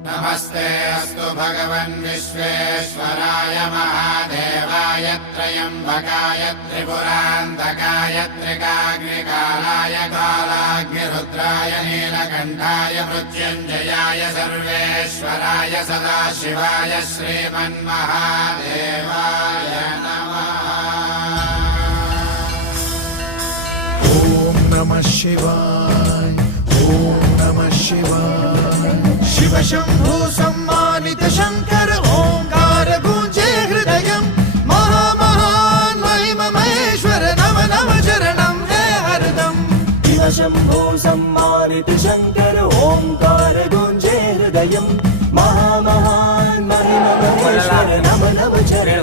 नमस्ते अस्तु भगवन् विश्वेश्वराय महादेवाय त्र्यम्बकाय त्रिपुरान्तकाय त्रिकाग्निकालाय कालाग्निरुद्राय नीलकण्ठाय मृत्युञ्जयाय सर्वेश्वराय सदाशिवाय श्रीमन्महादेवाय नमः। ॐ नमः शिवाय, ॐ नमः शिवाय। शिव शंभु सम्मानित शंकर ओंकार गूंजे हृदयं महामहान महिम महेश्वर नम नम चरणं है हरदम। शिव शंभु सम्मानित शंकर ओंकार गूंजे हृदयं महामहान महिम महेश्वर नम नम चरणं